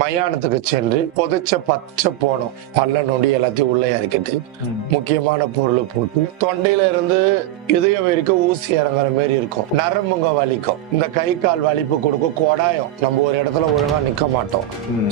மயானத்துக்கு சென்று புதைச்ச பச்சை போனோம் பல்ல நொடி எல்லாத்தையும் உள்ள இறக்கிட்டு முக்கியமான பொருள் போட்டு தொண்டையில இருந்து இதயம் வரைக்கும் ஊசி இறங்குற மாதிரி இருக்கும். நரம்புங்க வலிக்கும். இந்த கை கால் வலிப்பு கொடுக்கும். கொடாயம். நம்ம ஒரு இடத்துல ஒழுங்கா நிக்க மாட்டோம்.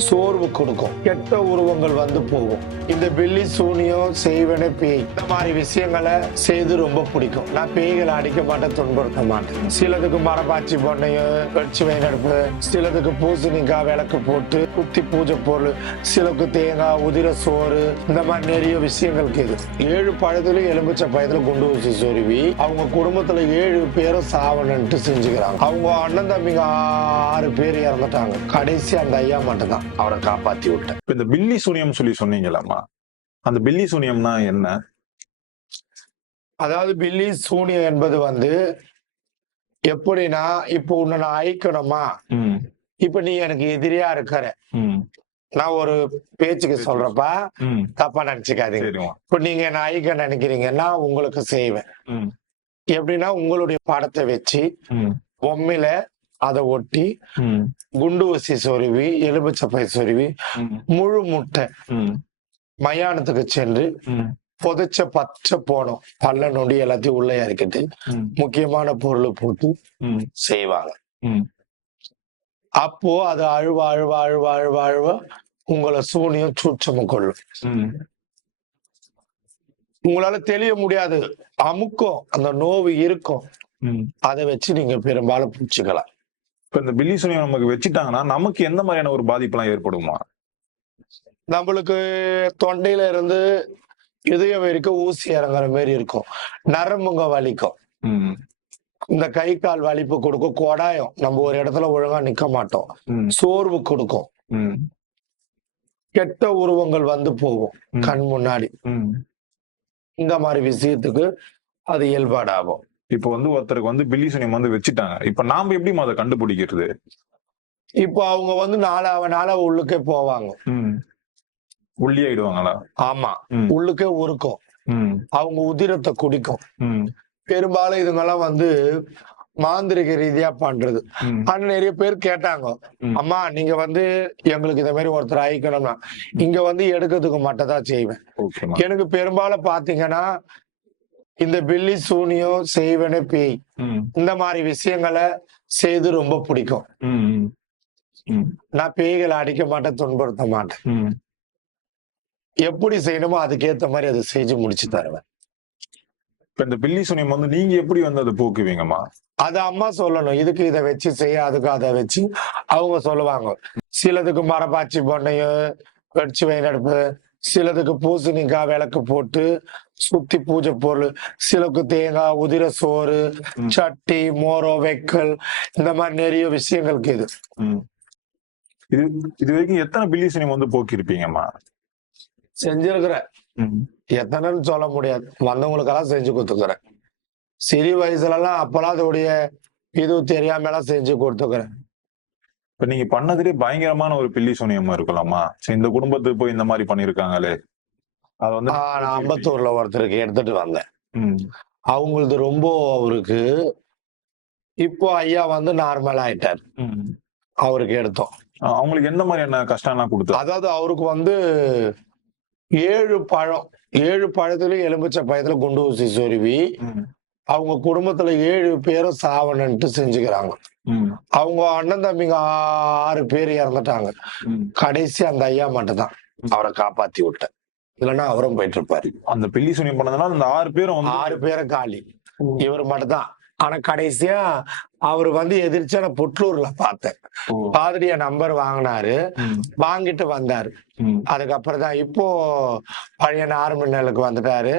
சோர்வு கொடுக்கும். கெட்ட உருவங்கள் வந்து போகும். இந்த பில்லி சூனியம் செய்வன பேய் இந்த மாதிரி விஷயங்களை செய்து ரொம்ப பிடிக்கும். நான் பேய்களை அடிக்க மாட்டேன் துன்புறுத்த மாட்டேன். சிலதுக்கு மரப்பாச்சி பொண்ணையும் கட்சி வைநடப்பு சிலதுக்கு பூசணிக்காய் விளக்கு போட்டு குத்தி பூஜை பொருள் சிலருக்கு தேங்காய் உதிர சோறு இந்த மாதிரி நிறைய விஷயங்கள் கேக்குது. ஏழு பழத்துல எலுமிச்சை பயத்துல குண்டு ஊசி சொருவி அவங்க குடும்பத்துல ஏழு பேரும் சாவணுன்ட்டு செஞ்சுக்கிறாங்க. அவங்க அண்ணன் தம்பிங்க ஆறு பேர் இறந்துட்டாங்க. கடைசி அந்த ஐயா மட்டும் தான் அவரை காப்பாத்தி விட்டேன். இந்த பில்லி சூனியம் சொல்லி சொன்னீங்களாமா அந்த பில்லி சூனியம்னா என்ன? அதாவது பில்லி சூனியம் என்பது வந்து எப்படின்னா இப்போ உன்னை நான் அழிக்கணுமா? இப்ப நீ எனக்கு எதிரியா இருக்கிற நான் ஒரு பேச்சுக்கு சொல்றப்பா. தப்பா நினைச்சுக்காதீங்க. இப்ப நீங்க என்ன அழிக்க நினைக்கிறீங்கன்னா உங்களுக்கு செய்வேன். எப்படின்னா உங்களுடைய படத்தை வச்சு பொம்மையில அதை ஒட்டி குண்டு ஊசி சொருவி எலுமிச்சப்பை சொருவி முழு முட்டை மயானத்துக்கு சென்று புதைச்ச பச்சை போனோம் பல்ல நொடி எல்லாத்தையும் உள்ள இறக்கிட்டு முக்கியமான பொருள் போட்டு செய்வாங்க. அப்போ அது அழுவ அழுவ அழுவ அழுவ அழுவ உங்களை சூனியம் சூட்சமும் கொள்ளும். உங்களால தெளிய முடியாது. அமுக்கும். அந்த நோவு இருக்கும். அதை வச்சு நீங்க பெரும்பாலும் பிடிச்சிக்கலாம் இப்ப இந்த பில்லி சூனியம் நமக்கு வச்சுட்டாங்கன்னா நமக்கு எந்த மாதிரியான ஒரு பாதிப்புலாம் ஏற்படுமா? நம்மளுக்கு தொண்டையில இருந்து இதயம் வரைக்கும் ஊசி இறங்குற மாதிரி இருக்கும். நரம்புங்க வலிக்கும். இந்த கை கால் வலிப்பு கொடுக்கும். கொடாயம். நம்ம ஒரு இடத்துல ஒழுங்கா நிக்க மாட்டோம். சோர்வு கொடுக்கும். கெட்ட உருவங்கள் வந்து போகும். கண் முன்னாடி. இந்த மாதிரி விஷயத்துக்கு அது இயல்பாடாகும். இப்ப வந்து ஒருத்தருக்கு வந்து பில்லி சூனியம் வந்து வச்சுட்டாங்க. இப்ப நாம எப்படி அதை கண்டுபிடிக்கிறது? இப்போ அவங்க வந்து நாளாவ நாளா உள்ளுக்கே போவாங்க. ஒல்லி ஆயிடுவாங்களா? ஆமா. உள்ளுக்கே உருக்கும். அவங்க உதிரத்தை குடிக்கும். பெரும்பாலும் இதுங்கெல்லாம் வந்து மாந்திரிக ரீதியா பண்றது. ஆனா நிறைய பேர் கேட்டாங்க. அம்மா நீங்க வந்து எங்களுக்கு இந்த மாதிரி ஒருத்தர் ஆயிக்கணும்னா இங்க வந்து எடுக்கிறதுக்கு மட்டும் தான் செய்வேன். எனக்கு பெரும்பாலும் பாத்தீங்கன்னா இந்த பில்லி சூனியம் செய்வன பேய் இந்த மாதிரி விஷயங்களை செய்து ரொம்ப பிடிக்கும். நான் பேய்களை அடிக்க மாட்டேன் துன்புறுத்த மாட்டேன். எப்படி செய்யணுமோ அதுக்கேத்த மாதிரி அதை செஞ்சு முடிச்சு தருவேன். இப்ப இந்த பில்லி சூனியம் வந்து நீங்க எப்படி வந்து அதை போக்குவீங்கம்மா? அது அம்மா சொல்லணும். இதுக்கு இதை வச்சு செய்ய அதுக்கு அதை வச்சு அவங்க சொல்லுவாங்க. சிலதுக்கு மரப்பாச்சி பொண்ணையும் கட்சி வைநடப்பு சிலதுக்கு பூசணிக்காய் விளக்கு போட்டு சுத்தி பூஜை பொருள் சிலருக்கு தேங்காய் உதிர சோறு. சட்டி மோரோ வெக்கல் இந்த மாதிரி நிறைய விஷயங்களுக்கு இது. இது இது வரைக்கும் எத்தனை பில்லி சூனியம் வந்து போக்கியிருப்பீங்கம்மா? செஞ்சிருக்கிறேன். எத்தனைன்னு சொல்ல முடியாது. வந்தவங்களுக்கெல்லாம் செஞ்சு கொடுத்துக்கிறேன். சிறு வயசுல எல்லாம் அப்பெல்லாம் அதோடைய இது தெரியாம எல்லாம் செஞ்சு கொடுத்துக்கிறேன். இப்ப நீங்க பண்ணதுலயே பயங்கரமான ஒரு பில்லி சூனியமா இருக்கலாமா? சரி, இந்த குடும்பத்துக்கு போய் இந்த மாதிரி பண்ணிருக்காங்களே அத வந்து நான் அம்பத்தூர்ல ஒருத்தருக்கு எடுத்துட்டு வந்தேன். அவங்களது ரொம்ப அவருக்கு இப்போ ஐயா வந்து நார்மல் ஆயிட்டார். அவருக்கு எடுத்தோம். அவங்களுக்கு எந்த மாதிரியான கஷ்டம்லாம் கொடுத்தா? அதாவது அவருக்கு வந்து ஏழு பழம் ஏழு பழத்துல எலுமிச்சை பயத்துல குண்டு ஊசி சொருவி அவங்க குடும்பத்துல ஏழு பேரும் சாவணுன்ட்டு செஞ்சுக்கிறாங்க. அவங்க அண்ணன் தம்பிங்க ஆறு பேர் இறந்துட்டாங்க. கடைசி அந்த ஐயா மட்டும் தான் அவரை காப்பாத்தி விட்டேன். இல்லைன்னா அவரும் போயிட்டு இருப்பாரு. அந்த பில்லி சூனியம் பண்ணதுனால அந்த ஆறு பேரும் ஆறு பேரை காலி. இவர் மட்டும் தான் ஆனா கடைசியா அவர் வந்து எதிர்த்து நான் புட்லூர்ல பார்த்தேன் பாதிரிய நம்பர் வாங்கினாரு. வாங்கிட்டு வந்தாரு. அதுக்கப்புறம் தான் இப்போ பழைய நார்மலுக்கு வந்துட்டாரு.